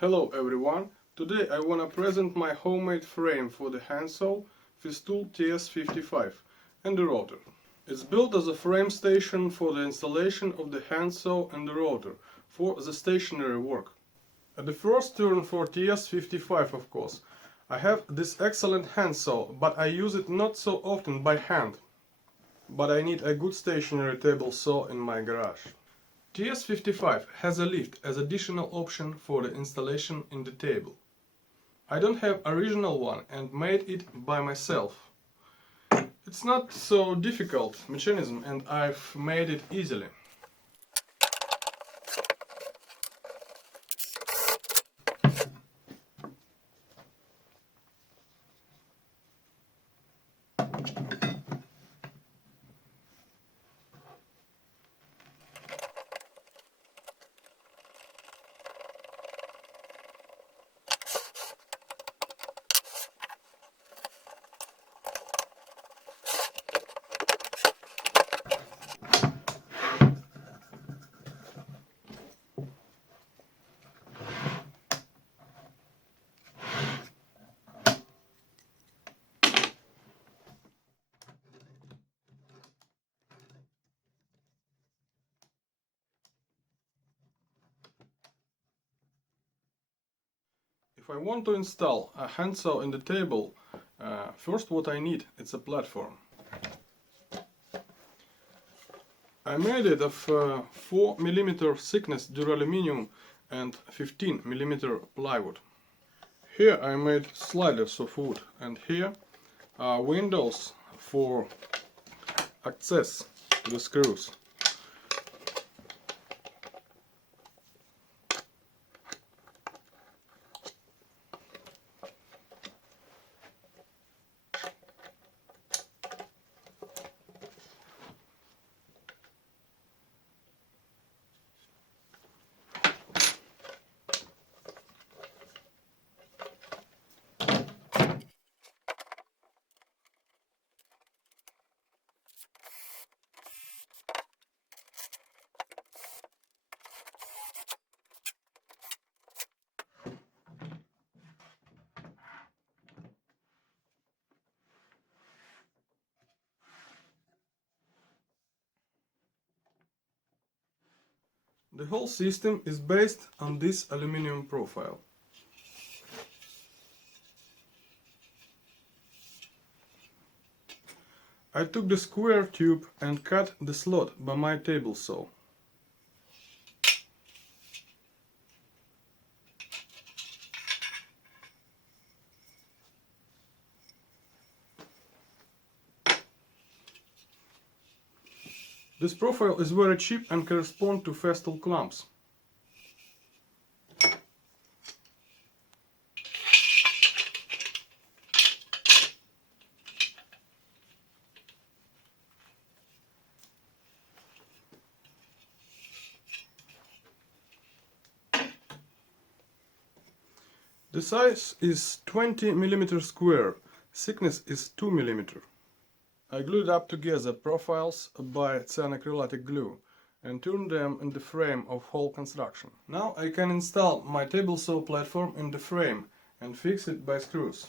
Hello everyone, today I wanna present my homemade frame for the handsaw Festool TS-55 and the rotor. It's built as a frame station for the installation of the handsaw and the rotor for the stationary work. At the first turn for TS-55, of course, I have this excellent handsaw, but I use it not so often by hand. But I need a good stationary table saw in my garage. TS-55 has a lift as additional option for the installation in the table. I don't have original one and made it by myself. It's not so difficult mechanism and I've made it easily. If I want to install a handsaw in the table, first what I need is a platform. I made it of 4 mm thickness duraluminum and 15 mm plywood. Here I made sliders of wood and here are windows for access to the screws. The whole system is based on this aluminum profile. I took the square tube and cut the slot by my table saw. This profile is very cheap and corresponds to Festool clamps. The size is 20 mm square, thickness is 2 mm. I glued up together profiles by cyanoacrylic glue and turned them in the frame of whole construction. Now I can install my table saw platform in the frame and fix it by screws.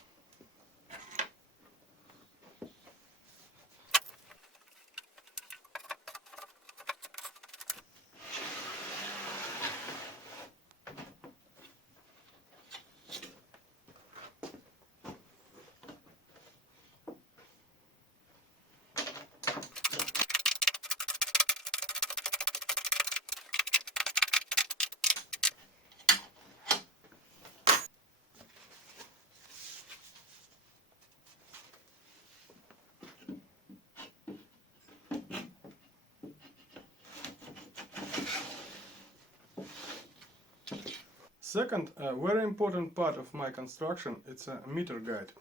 Second, a very important part of my construction, it's a meter guide.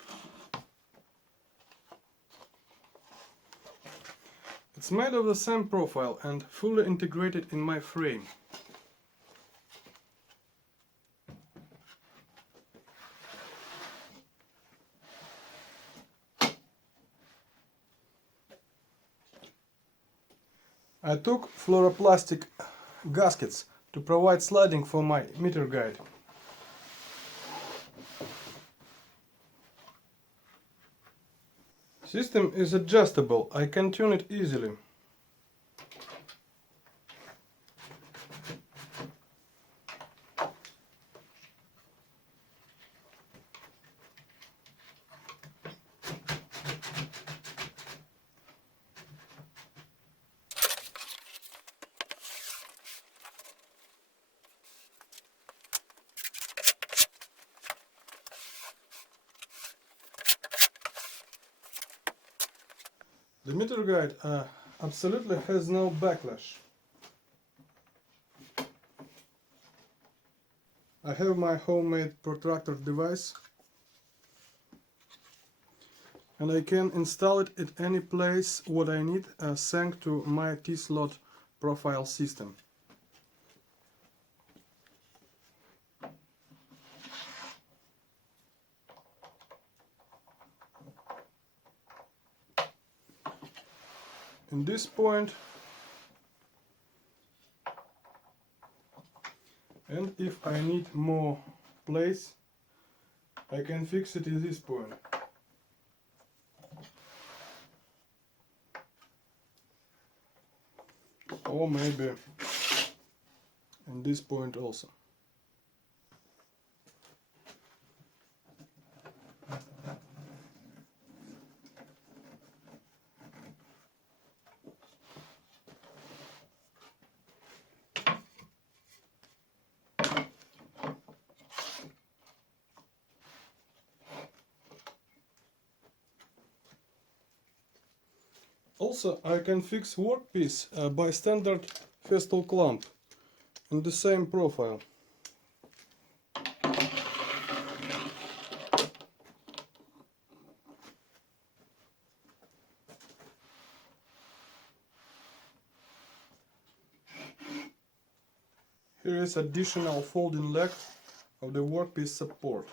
It's made of the same profile and fully integrated in my frame. I took fluoroplastic gaskets to provide sliding for my meter guide. System is adjustable, I can tune it easily. The meter guide absolutely has no backlash. I have my homemade protractor device and I can install it at any place what I need thanks to my T-slot profile system. In this point, and if I need more place, I can fix it in this point. Or maybe in this point also. Also, I can fix workpiece by standard Festool clamp in the same profile. Here is additional folding leg of the workpiece support.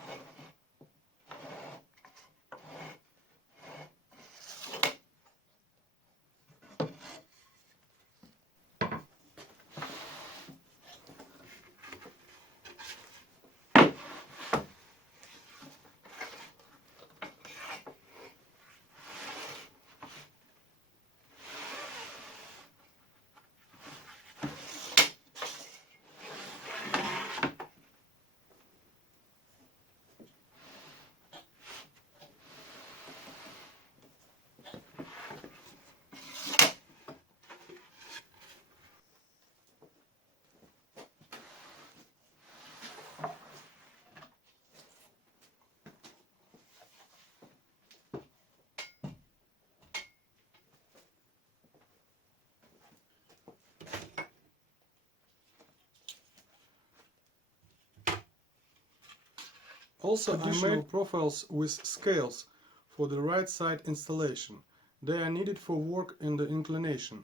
Also, I made profiles with scales for the right side installation. They are needed for work in the inclination.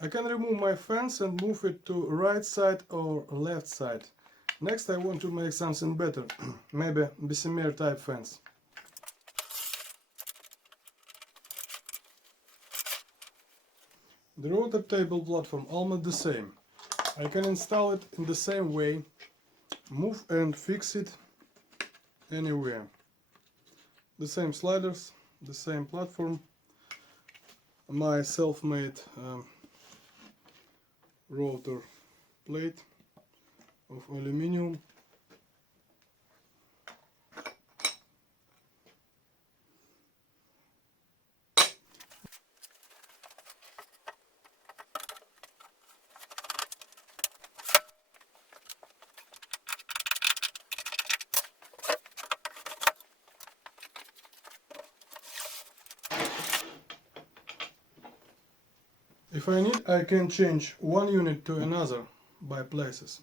I can remove my fence and move it to right side or left side. Next I want to make something better, maybe bessemer type fence. The rotor table platform almost the same. I can install it in the same way move and fix it anywhere. The same sliders, the same platform, my self-made rotor plate of aluminium. If I need, I can change one unit to another by places.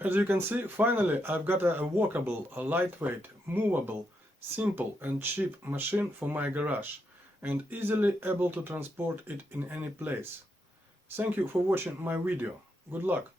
As you can see, finally I've got a workable, a lightweight, movable, simple and cheap machine for my garage, and easily able to transport it in any place. Thank you for watching my video. Good luck!